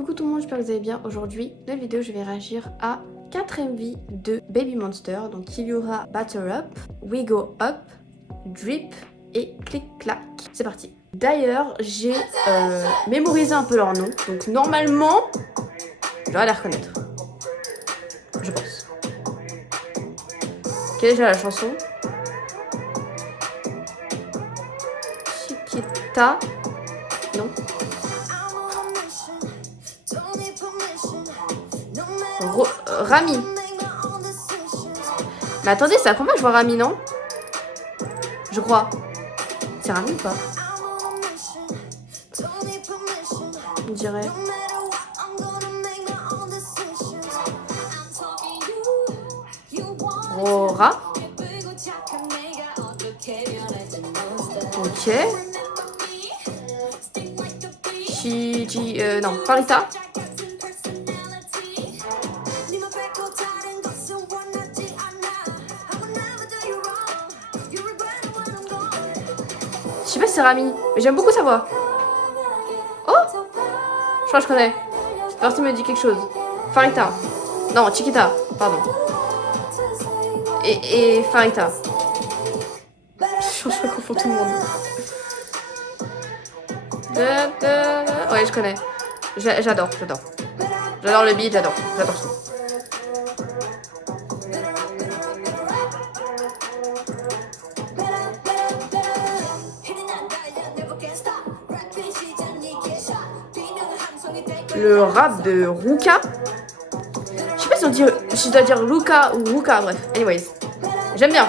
Coucou tout le monde, j'espère que vous allez bien. Aujourd'hui, dans la vidéo, je vais réagir à 4 MV de Baby Monster. Donc il y aura Batter Up, We Go Up, Drip et Click Clack. C'est parti. D'ailleurs, j'ai mémorisé un peu leur nom. Donc normalement, je vais les reconnaître. Je pense. Quelle est déjà la chanson? Chiquita. Non. Rami. Mais attendez, c'est la première fois que je vois Rami, non? Je crois. C'est Rami ou pas? On dirait. Rora. Ok. Non, Farita. Je sais pas si c'est Rami, mais j'aime beaucoup sa voix. Oh, je crois que je connais. Cette partie me dit quelque chose. Farita. Non, Chiquita, pardon. Et Farita. Je confonds tout le monde. Ouais, je connais. J'adore. J'adore le beat, j'adore ça. Le rap de Ruka. Je sais pas si je dois dire Luca ou Ruka, bref. Anyways. J'aime bien.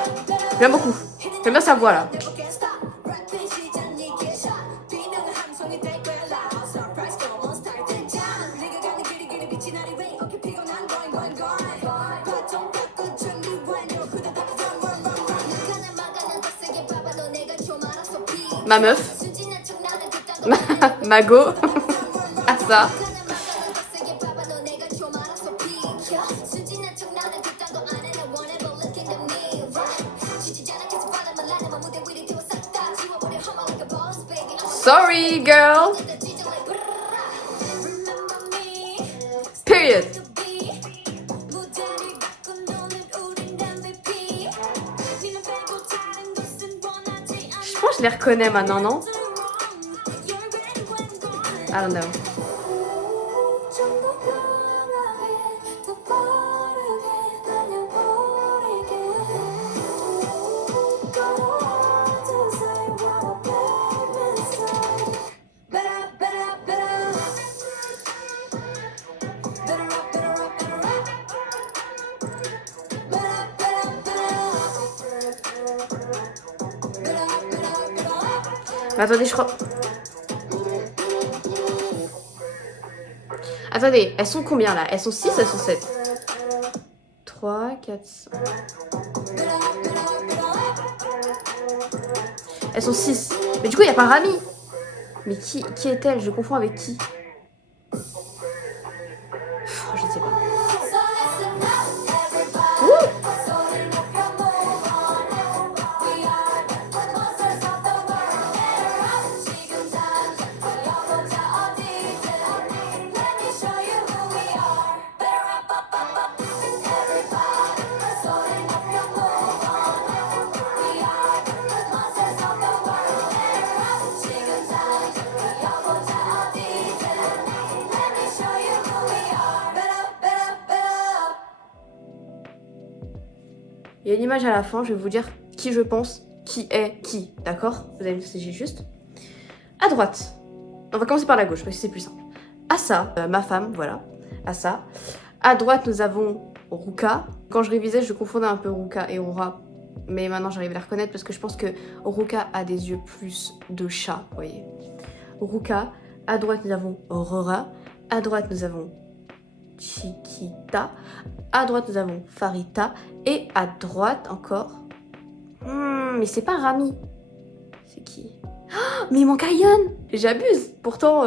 J'aime beaucoup. J'aime bien sa voix là. Ma meuf. Mago. Assa. Sorry, girl. Period. Je pense que je les reconnais maintenant, non? I don't know. Mais attendez, je crois... Attendez, elles sont combien là? Elles sont 6, elles sont 7? 3, 4, 5... Elles sont 6. Mais du coup, il n'y a pas Rami. Mais qui est-elle? Je confonds avec qui? Je ne sais pas. Ouh! Il y a une image à la fin, je vais vous dire qui je pense, qui est qui, d'accord? Vous allez me saisir juste. À droite, on va commencer par la gauche parce que c'est plus simple. Assa, ma femme, voilà, Assa. À droite, nous avons Ruka. Quand je révisais, je confondais un peu Ruka et Aura, mais maintenant j'arrive à la reconnaître parce que je pense que Ruka a des yeux plus de chat, vous voyez. Ruka. À droite, nous avons Aurora. À droite, nous avons Chiquita. À droite, nous avons Farita. Et à droite, encore... mais c'est pas Rami. C'est qui? Oh, mais il manque Ayon. J'abuse. Pourtant,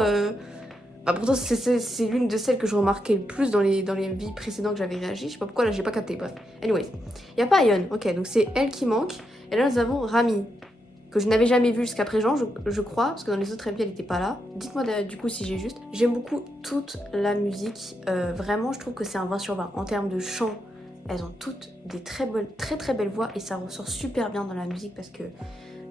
pourtant c'est l'une de celles que je remarquais le plus dans les vies précédentes que j'avais réagi. Je sais pas pourquoi, là, j'ai pas capté. Bref. Anyways. Il n'y a pas Ayon. Ok, donc c'est elle qui manque. Et là, nous avons Rami. que je n'avais jamais vu jusqu'à présent, je crois, parce que dans les autres MV elle n'était pas là. Dites-moi du coup si j'ai juste. J'aime beaucoup toute la musique, vraiment je trouve que c'est un 20 sur 20. En termes de chant, elles ont toutes des très belles voix et ça ressort super bien dans la musique parce que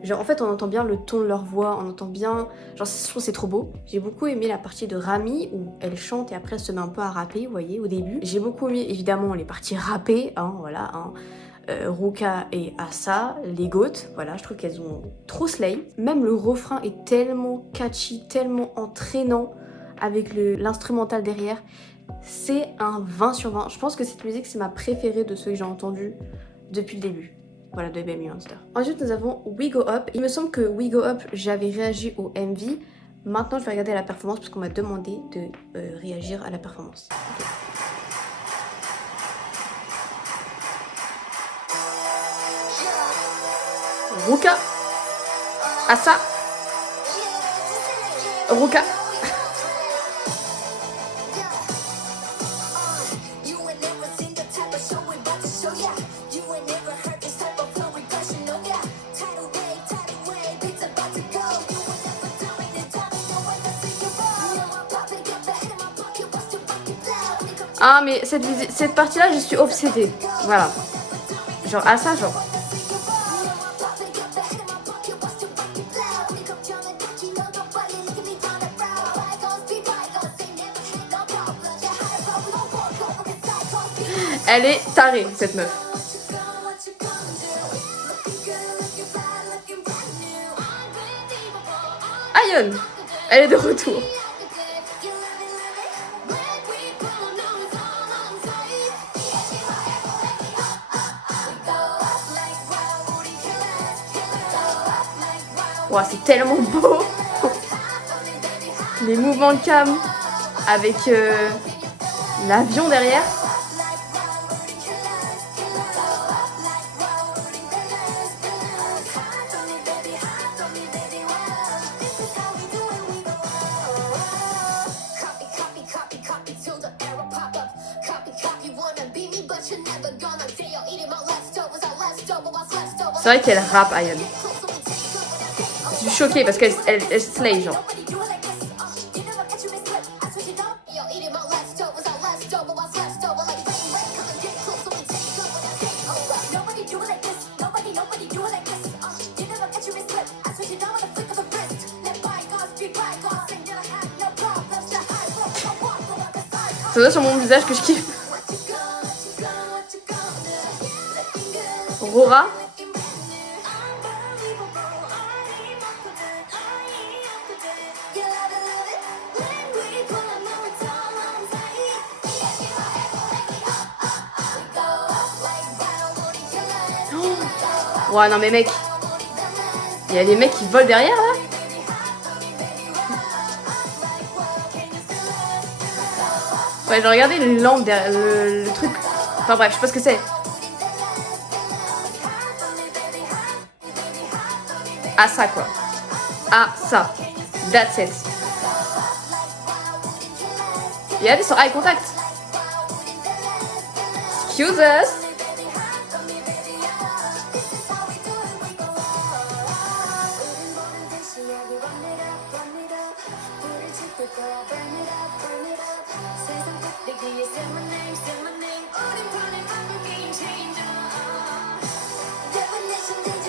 genre en fait on entend bien le ton de leur voix, on entend bien, genre je trouve c'est trop beau. J'ai beaucoup aimé la partie de Rami où elle chante et après elle se met un peu à rapper, vous voyez, au début. J'ai beaucoup aimé évidemment les parties rappées, hein, voilà, hein. Ruka et Asa, les goats, voilà, je trouve qu'elles ont trop slay. Même le refrain est tellement catchy, tellement entraînant avec l'instrumental derrière. C'est un 20 sur 20. Je pense que cette musique c'est ma préférée de ceux que j'ai entendus depuis le début. Voilà, de Baby Monster. Ensuite, nous avons We Go Up. Il me semble que We Go Up, j'avais réagi au MV. Maintenant, je vais regarder la performance parce qu'on m'a demandé de réagir à la performance. Okay. Ruka. Asa. Ruka. Ah mais cette partie-là, je suis obsédée. Voilà. Genre à ça, genre. Elle est tarée, cette meuf. Ayon, elle est de retour. Wow, c'est tellement beau. Les mouvements de cam avec l'avion derrière. C'est vrai qu'elle rappe, Ayon. Je suis choquée parce qu'elle slay, genre. C'est ça sur mon visage que je kiffe. Rora. Ouais non mais mec, il y a des mecs qui volent derrière là. Ouais j'ai regardé une lampe derrière le truc. Enfin bref, je sais pas ce que c'est. Ah ça quoi. Ah ça. That's it. Et elle est sur eye contact. Excuse us.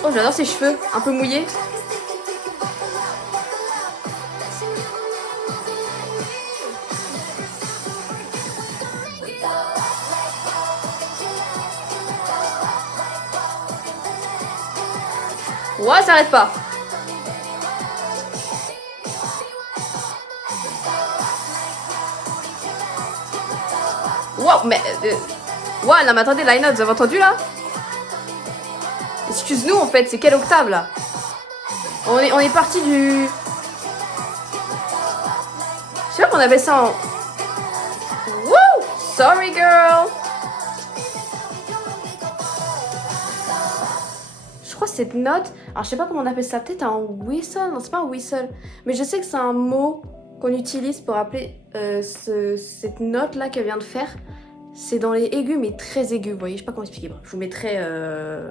Oh j'adore ses cheveux, un peu mouillés. Ouais, ça arrête pas. Wow, mais... ouais, non mais attendez, Line Up, vous avez entendu là? Excuse-nous en fait, c'est quelle octave là? On est parti du... Je sais pas qu'on avait ça en... Woo! Sorry girl! Je crois que cette note... Alors je sais pas comment on appelle ça, peut-être un whistle? Non, c'est pas un whistle. Mais je sais que c'est un mot qu'on utilise pour appeler cette note là qu'elle vient de faire. C'est dans les aigus, mais très aigus, vous voyez, je sais pas comment expliquer. Bref, je vous mettrai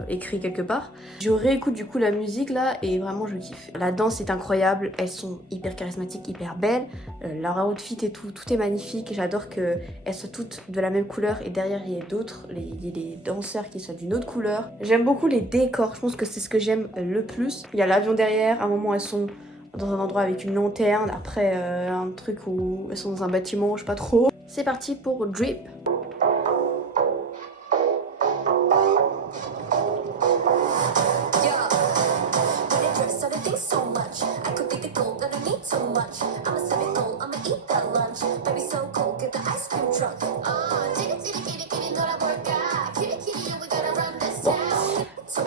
écrit quelque part. Je réécoute du coup la musique là et vraiment je kiffe. La danse est incroyable, elles sont hyper charismatiques, hyper belles. Leur outfit et tout, tout est magnifique. J'adore qu'elles soient toutes de la même couleur et derrière il y ait d'autres, il y ait des danseurs qui soient d'une autre couleur. J'aime beaucoup les décors, je pense que c'est ce que j'aime le plus. Il y a l'avion derrière, à un moment elles sont dans un endroit avec une lanterne, après un truc où elles sont dans un bâtiment, je sais pas trop. C'est parti pour Drip.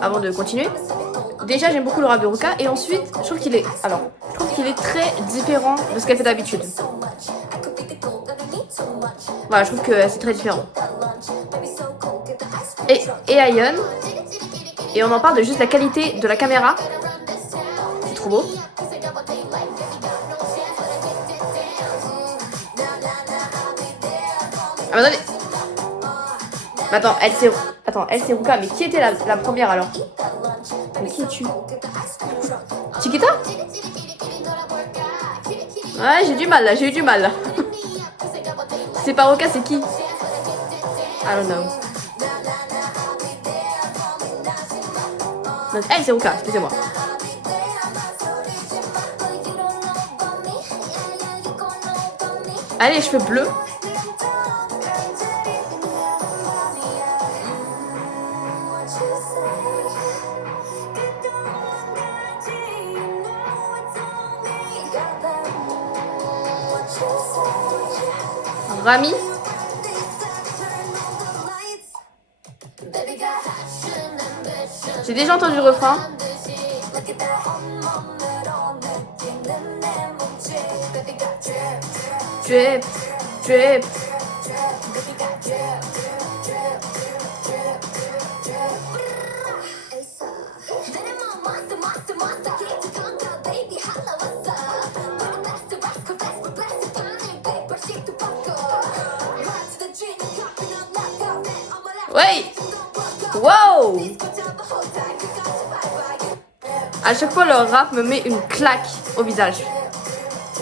Avant de continuer, déjà j'aime beaucoup le rap de Ruka et ensuite je trouve qu'il est très différent de ce qu'elle fait d'habitude. Voilà, je trouve que c'est très différent. Et Ayeon, et on en parle de juste la qualité de la caméra. C'est trop beau. Ah bah attendez. Attends, elle c'est Ruka, mais qui était la première alors? Mais qui es-tu? Chiquita? Ouais, j'ai eu du mal là. C'est pas Ruka, c'est qui? I don't know. Donc elle c'est Ruka, excusez-moi. Allez, les cheveux bleus. Rami. J'ai déjà entendu le refrain. Drip, drip. Ouais. Wow. À chaque fois leur rap me met une claque au visage.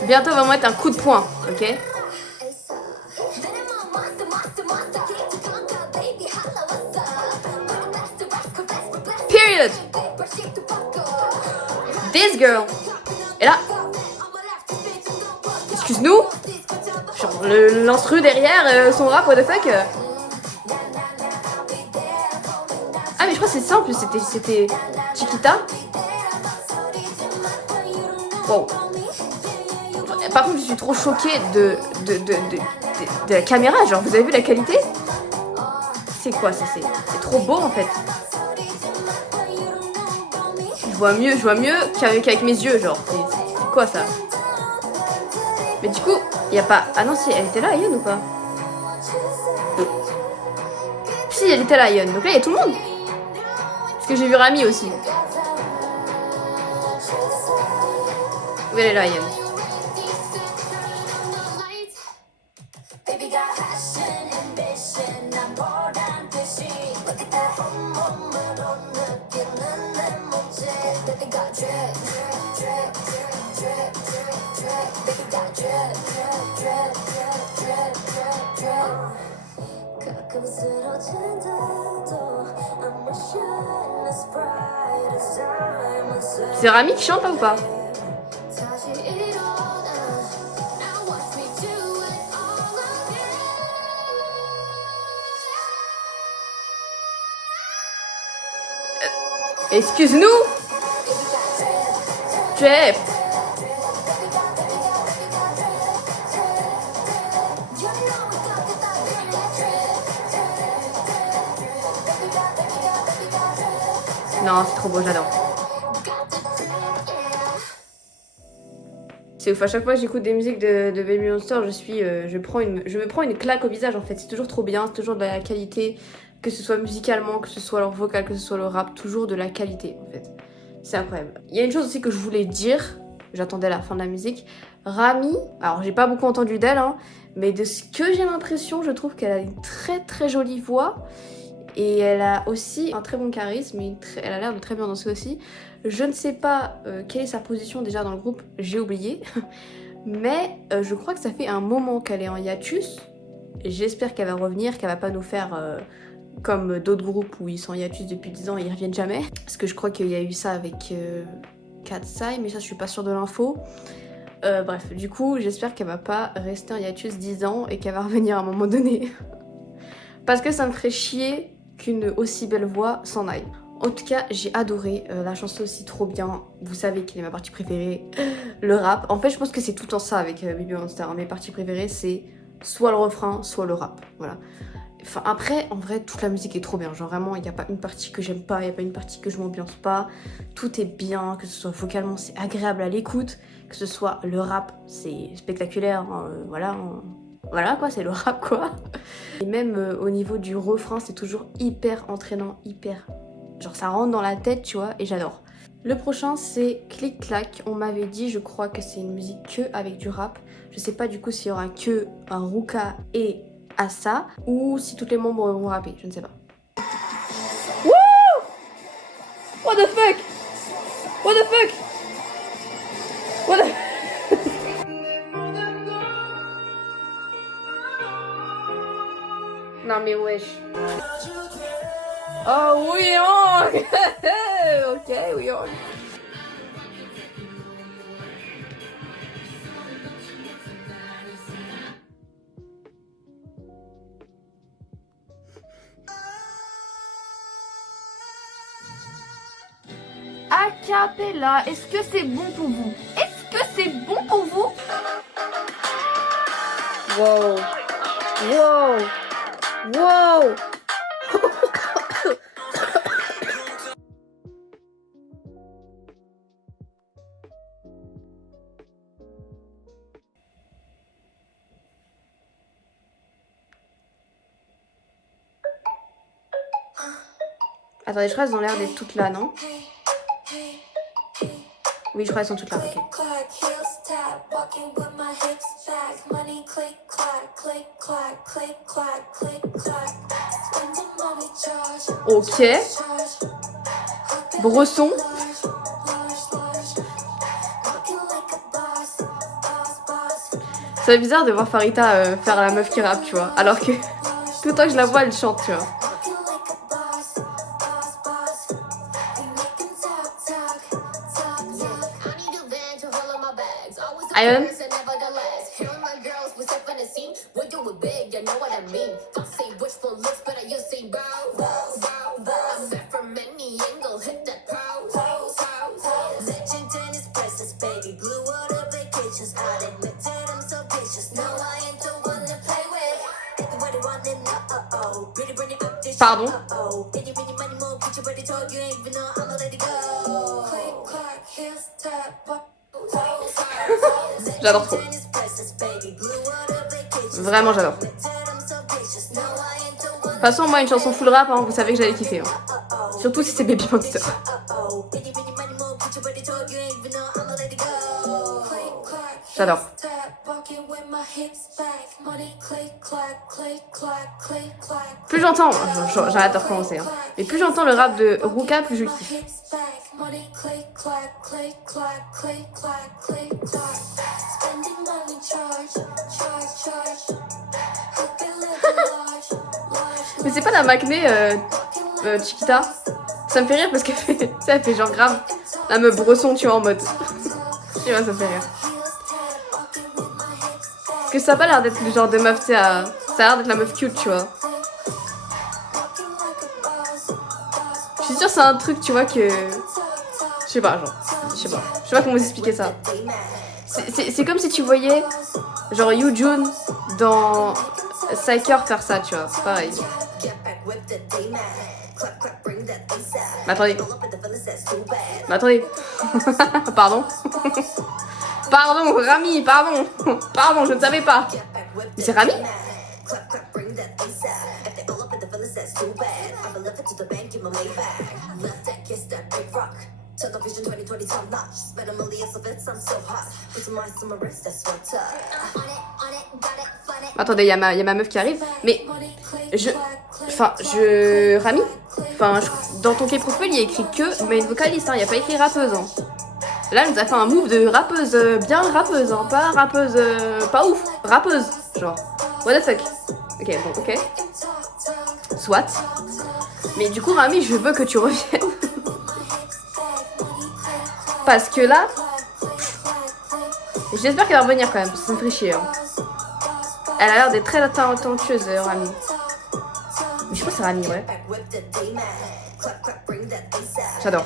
Bientôt va mettre un coup de poing, ok? Period. This girl. Et là. Excuse-nous. Genre l'instru derrière son rap, what the fuck. Ah mais je crois que c'est ça en plus, c'était Chiquita. Wow. Par contre je suis trop choquée de la caméra, genre vous avez vu la qualité? C'est quoi ça? C'est trop beau en fait. Je vois mieux qu'avec mes yeux, genre c'est quoi ça? Mais du coup, y a pas... Ah non si, elle était là Ayeon ou pas? Si, elle était là Ayeon, donc là y a tout le monde. Parce que j'ai vu Rami aussi. Où elle est là Ayeon? C'est Rami qui chante là ou pas? Excuse-nous. Drip. Non, c'est trop beau, j'adore. C'est ouf, à chaque fois que j'écoute des musiques de Baby Monster, je me prends une claque au visage en fait. C'est toujours trop bien, c'est toujours de la qualité, que ce soit musicalement, que ce soit leur vocal, que ce soit le rap, toujours de la qualité en fait. C'est incroyable. Il y a une chose aussi que je voulais dire, j'attendais la fin de la musique. Rami, alors j'ai pas beaucoup entendu d'elle, hein, mais de ce que j'ai l'impression, je trouve qu'elle a une très très jolie voix. Et elle a aussi un très bon charisme, et elle a l'air de très bien danser aussi. Je ne sais pas quelle est sa position déjà dans le groupe, j'ai oublié. Mais je crois que ça fait un moment qu'elle est en hiatus. J'espère qu'elle va revenir, qu'elle va pas nous faire comme d'autres groupes où ils sont en hiatus depuis 10 ans et ils reviennent jamais. Parce que je crois qu'il y a eu ça avec Katsai, mais ça je suis pas sûre de l'info. Bref, du coup j'espère qu'elle va pas rester en hiatus 10 ans et qu'elle va revenir à un moment donné. Parce que ça me ferait chier qu'une aussi belle voix s'en aille. En tout cas, j'ai adoré, la chanson aussi trop bien. Vous savez quelle est ma partie préférée, le rap. En fait, je pense que c'est tout en ça avec Baby Monster. Mes parties préférées, c'est soit le refrain, soit le rap. Voilà. Enfin, après, en vrai, toute la musique est trop bien. Genre vraiment, il n'y a pas une partie que j'aime pas, il n'y a pas une partie que je m'ambiance pas. Tout est bien, que ce soit vocalement, c'est agréable à l'écoute. Que ce soit le rap, c'est spectaculaire, hein, voilà. Voilà quoi, c'est le rap quoi. Et même au niveau du refrain, c'est toujours hyper entraînant, hyper... Genre ça rentre dans la tête, tu vois, et j'adore. Le prochain c'est Click Clack. On m'avait dit, je crois que c'est une musique que avec du rap. Je sais pas du coup s'il y aura que un Ruka et Asa, ou si tous les membres vont rapper, je ne sais pas. Wouh! What the fuck? What the fuck? What the... Non mais wesh. Oh oui, oh. Ok, oui, oh. A cappella, est-ce que c'est bon pour vous? Est-ce que c'est bon pour vous? Wow. Wow. Wow. Attendez, je crois qu'elles ont l'air d'être toutes là, non? Oui, je crois qu'elles sont toutes là, ok. Ok. Bresson. C'est bizarre de voir Farita faire la meuf qui rappe, tu vois. Alors que tout le temps que je la vois, elle chante, tu vois. Ion. Pardon. J'adore trop. Vraiment j'adore. De toute façon moi une chanson full rap, hein, vous savez que j'allais kiffer. Hein. Surtout si c'est Baby Monster. J'adore. Plus j'entends, j'arrête de recommencer, hein. Mais plus j'entends le rap de Ruka, plus je kiffe. Mais c'est pas la Maknae Chiquita. Ça me fait rire parce qu'elle fait, ça elle fait genre grave la meuf Bresson, tu vois, en mode. Tu vois, ça me fait rire. Parce que ça a pas l'air d'être le genre de meuf, tu sais, ça a l'air d'être la meuf cute, tu vois. Je suis sûre que c'est un truc, tu vois, que... Je sais pas, genre, je sais pas comment vous expliquer ça. C'est comme si tu voyais, genre, Yoojun dans Psyker faire ça, tu vois, c'est pareil. Mais attendez. Mais attendez. Pardon. Pardon, Rami, pardon. Pardon, je ne savais pas. Mais c'est Rami? Attendez, il y a ma meuf qui arrive. Mais Rami, dans ton K-profile, il y a écrit que main vocaliste, hein, il n'y a pas écrit rappeuse. Hein. Là, elle nous a fait un move de rappeuse, bien rappeuse, hein, pas rappeuse, pas ouf, rappeuse, genre, what the fuck. Ok, bon, ok. Soit. Mais du coup, Rami, je veux que tu reviennes. Parce que là, j'espère qu'elle va revenir quand même, parce que ça me ferait chier. Hein. Elle a l'air d'être très talentueuse, Rami. Mais je crois que c'est Rami, ouais. J'adore.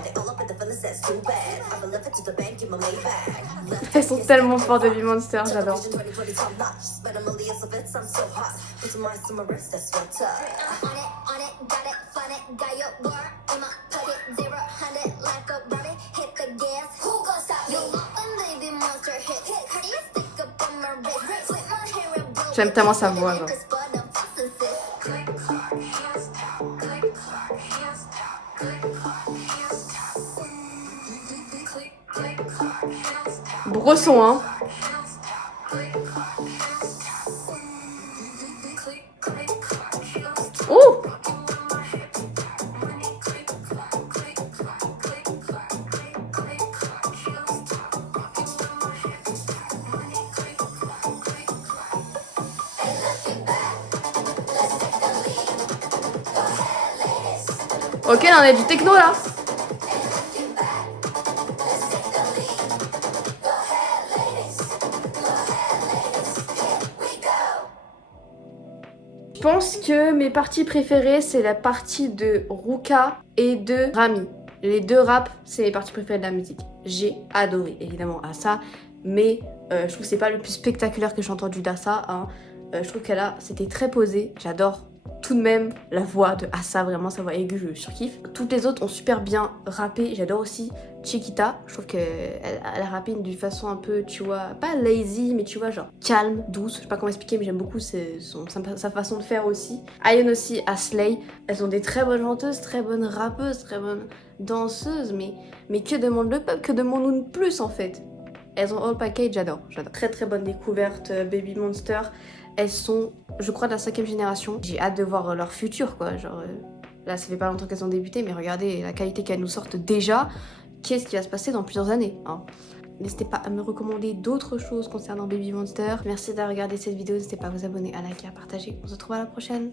Elles sont tellement fortes, Baby Monster, j'adore. J'aime tellement sa voix, genre. Bresson, hein. Oh! Ok, là on a du techno là. Je pense que mes parties préférées, c'est la partie de Ruka et de Rami. Les deux raps, c'est les parties préférées de la musique. J'ai adoré, évidemment, Assa, mais je trouve que c'est pas le plus spectaculaire que j'ai entendu d'Assa. Hein. Je trouve qu'elle c'était très posé. J'adore tout de même la voix de Assa, vraiment sa voix aiguë, je surkiffe. Toutes les autres ont super bien rappé. J'adore aussi Chiquita. Je trouve qu'elle a rappé d'une façon un peu, tu vois, pas lazy, mais tu vois, genre calme, douce. Je sais pas comment expliquer, mais j'aime beaucoup sa façon de faire aussi. Ayon aussi, Aslay. Elles ont des très bonnes chanteuses, très bonnes rappeuses, très bonnes danseuses, mais que demande le peuple, que demande-nous de plus en fait. Elles ont all package, j'adore. Très très bonne découverte, Baby Monster. Elles sont, je crois, de la 5e génération. J'ai hâte de voir leur futur, quoi. Genre, là, ça fait pas longtemps qu'elles ont débuté, mais regardez la qualité qu'elles nous sortent déjà. Qu'est-ce qui va se passer dans plusieurs années, hein. N'hésitez pas à me recommander d'autres choses concernant Baby Monster. Merci d'avoir regardé cette vidéo. N'hésitez pas à vous abonner, à liker, à partager. On se retrouve à la prochaine.